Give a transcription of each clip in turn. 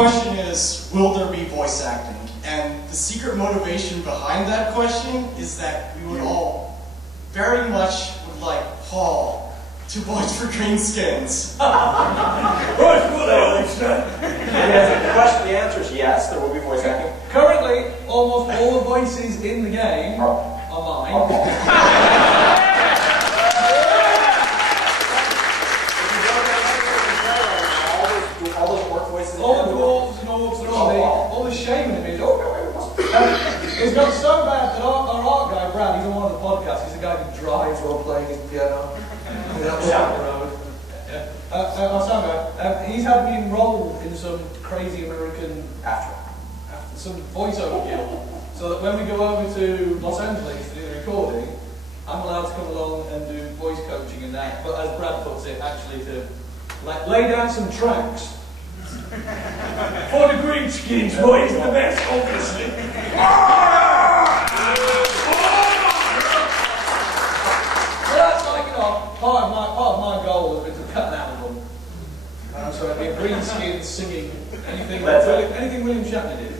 question is, will there be voice acting? And the secret motivation behind that question is that we would all very much would like Paul to voice for greenskins. The answer is yes, there will be voice acting. Currently, almost all the voices in the game are mine. All those orc voices. All the dwarves and orcs are on me. All the shaman in me. It's got so bad that our art guy, Brad, he's on one of the podcasts. He's the guy who drives while playing his piano. Down the road. Our sound guy. He's had me enrolled in some crazy American after some voiceover guild, so that when we go over to Los Angeles to do the recording, I'm allowed to come along and do voice coaching and that. But as Brad puts it, actually to lay down some tracks. For the greenskins, what is the best, obviously? That's like, you know, part of my goal has been to cut an album. So it'd be a greenskins singing anything William Shatner did.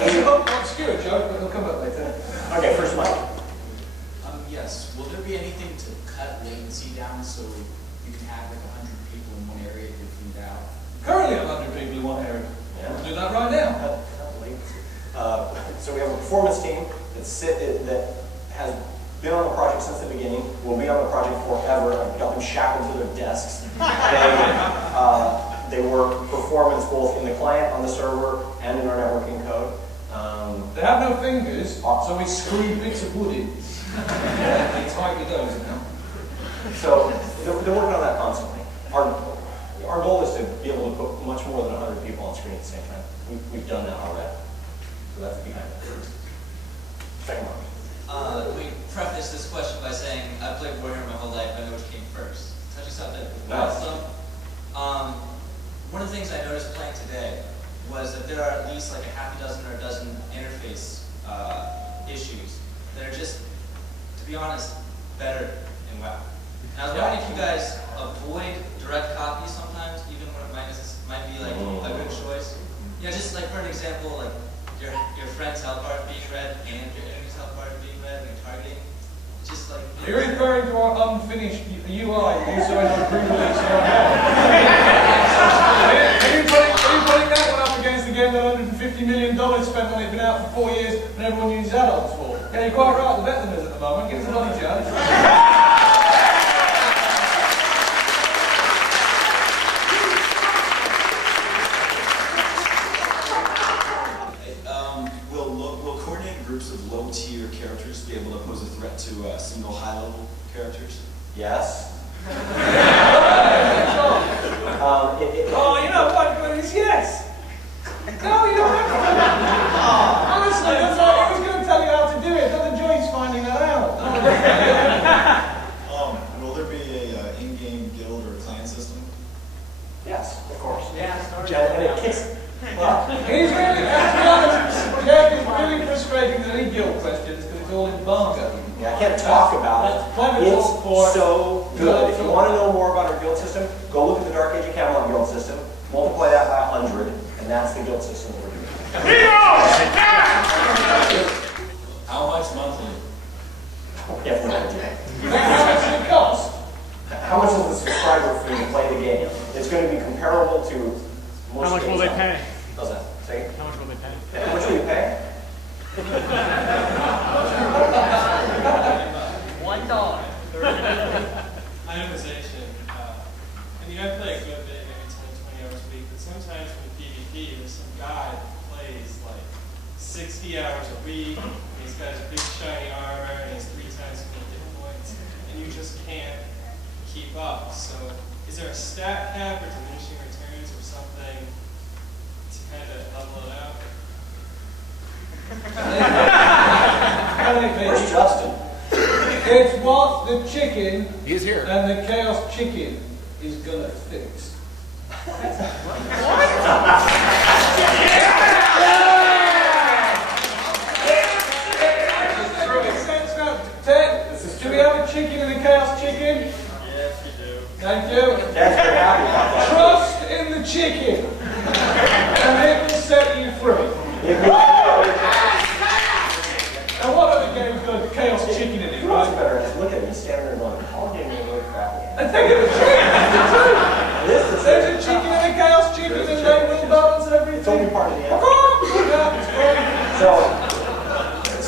It's an obscure joke, but it'll come up later. Okay, first Mike. Yes. Will there be anything to cut latency down so you can have like 100 people in one area to feed out? Currently 100 people in one area. Yeah. We'll do that right now. So we have a performance team that has been on the project since the beginning, will be on the project forever. I've got them shackled to their desks. They work performance both in the client, on the server, and in our networking code. They have no fingers, so we screw bits of wood in. They tighten those now. So they're working on that constantly. Our goal is to be able to put much more than 100 people on screen at the same time. We've done that already. So that's behind it. Second one. We preface this question by saying, I've played Warhammer my whole life, I know which came first. Touchy subject. Nice. One of the things I noticed playing today was that there are at least like a half a dozen or a dozen interface issues that are just, to be honest, better in WoW. And I was wondering if you guys avoid direct copies sometimes, even when it might be like a good choice. Yeah, just like for an example, like your friend's health bar is being read and your enemy's health bar is being read and you're targeting. Just like you're referring to our unfinished UI user and our pre-release. Are you putting that one up against the game that $150 million spent on it, been out for 4 years, and everyone uses add-ons for? Yeah, you're quite right. The better than us at the moment. Give us another chance. Will coordinated groups of low-tier characters be able to pose a threat to single high-level characters? Yes. Oh, you know what? It's yes. No, you don't have to. Honestly, that's right. I was going to tell you how to do it. Not the joy's finding that out. Will there be a in-game guild or clan system? Yes, of course. Yeah, and it kicks. He's really, Jeff is really frustrating with any guild questions because it's all in Bunga. Yeah, I can't talk about it. It's so good. If you want to know more about our guild system, go look at the Dark Age of Camelot guild system, multiply that by 100, and that's the guild system that we're doing. How much monthly? Yeah, for that. How much does it cost? How much is the subscriber fee to play the game? It's going to be comparable to most. How much will they pay? How's that? Say it. How much will they pay? Yeah, how much will you pay? $1. Itemization. I mean, I play a good bit, maybe 10, 20 hours a week, but sometimes in PvP, there's some guy that plays like 60 hours a week, and he's got his big shiny armor, and he's 3 times as many hit points, and you just can't keep up. So, is there a stat cap or diminishing returns or something to kind of level it out? Where's Justin? It's what the chicken He's here. and the chaos chicken is gonna fix. Do we have a chicken and a chaos chicken? Yes, you do. Thank you. That's very happy about that. Trust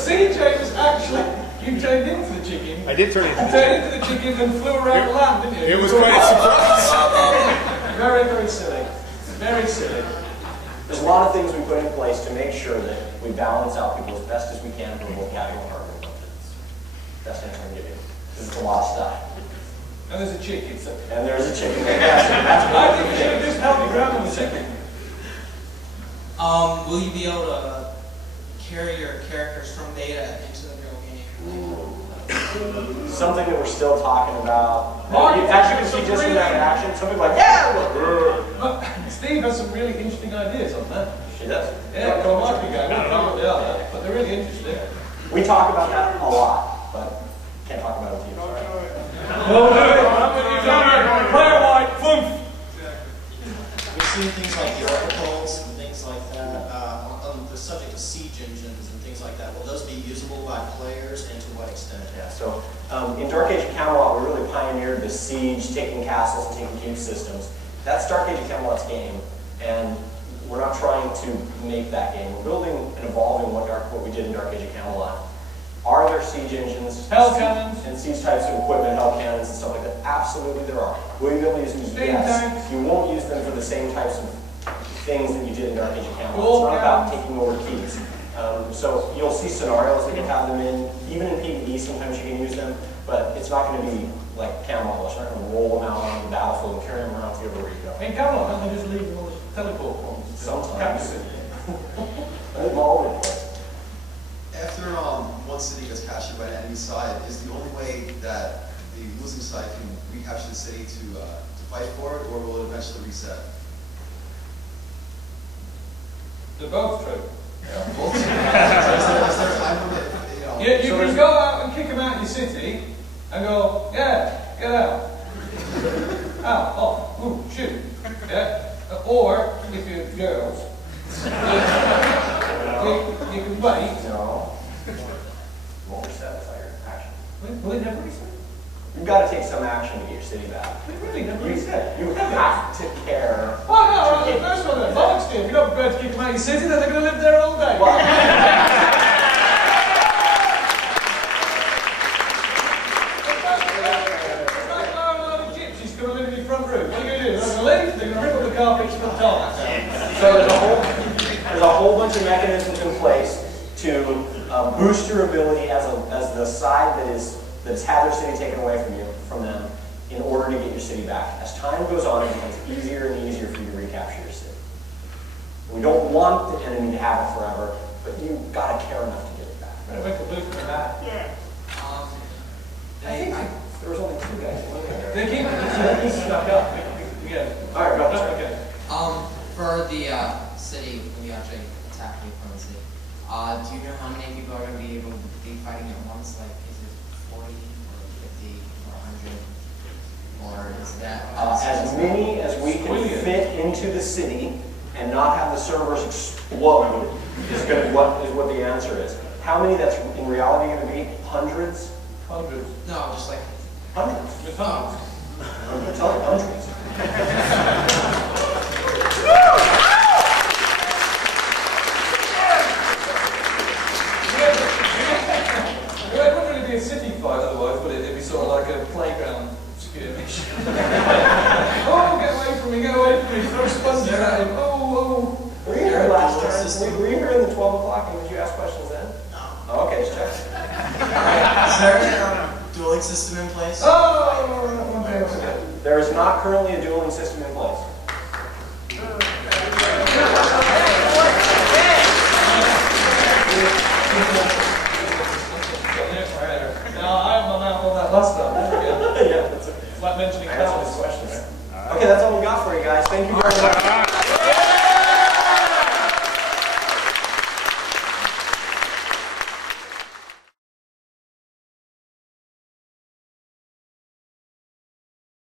CJ was actually, you turned into the chicken. I did turn into You turned into the chicken and flew around land, didn't you? It was quite a surprise. Very, very silly. Very silly. There's a lot of things we put in place to make sure that we balance out people as best as we can for both casual and hardcore budgets. Best answer I can give you. This is a lot of stuff. And there's a chicken. And there's a chicken. That's I think we should just help you grab on the chicken. Will you be able to carry your characters from beta into the real game? something that we're still talking about. Mark, As you can see just in that action, some people are like, yeah! Steve has some really interesting ideas on that. She does. Yeah, come on, we don't know what they are, but they're really interesting. We talk about that a lot, but can't talk about it with you. Sorry. Player white, boom! We've seen things like the oracles and things like that. On the subject of siege engines and things like that, will those be usable by players and to what extent? Yeah, so in Dark Age of Camelot, we really pioneered the siege, taking castles, and taking cube systems. That's Dark Age of Camelot's game, and we're not trying to make that game. We're building and evolving what we did in Dark Age of Camelot. Are there siege engines, hell cannons, and siege types of equipment, hell cannons, and stuff like that? Absolutely, there are. Will you be able to use them? Yes. You won't use them for the same types of things that you did in Dark Age of Camelot. It's not about taking over keys. So you'll see scenarios that you have them in. Even in PvE, sometimes you can use them, but it's not going to be like Camelot. You're not going to roll them out on the battlefield and carry them around to everywhere you go. In Camelot, don't they just leave them on the teleport points? Sometimes. I'm all over the place. After one city gets captured by the enemy side, is the only way that the losing side can recapture the city to fight for it, or will it eventually reset? They're both true. Yeah. Is there a time limit? You can go out and kick them out of your city and go, yeah, get out. Out, off, ooh, shoot. Yeah. Or, if you're girls, you can wait. No. Won't reset, it's like your action. Will it never reset? You've got to take some action to get your city back. It really never reset. You have to care. Oh, no, the first one then. Bollocks to you. If you're not prepared to kick them out of your city, then they're going to live there all day. Well, So there's a whole bunch of mechanisms in place to boost your ability as the side that's had their city taken away from them in order to get your city back. As time goes on, it becomes easier and easier for you to recapture your city. We don't want the enemy to have it forever, but you've got to care enough to get it back. I'm going to make a boost for that. Yeah. I think there was only 2 guys. They keep stuck up. Yeah. All right, go ahead. Okay. For the city, when you actually attack the opponent's city, do you know how many people are going to be able to be fighting at once? Like, is it 40 or 50 or 100? Or is that... as many as we can fit into the city and not have the servers explode is what the answer is. How many that's in reality going to be? Hundreds? Hundreds. No, just like... Hundreds. With hundreds. I'm going to tell you hundreds. It wouldn't really be a city fight otherwise, would it? It'd be sort of like a playground skirmish. Oh, get away from me, get away from me. Throw sponges at him. Oh. Were you here last time? Were you here in the 12 o'clock and did you ask questions then? No. Oh, okay, just check. Is there a dueling system in place? Oh, one day I'll forget. There is not currently a dueling system in place.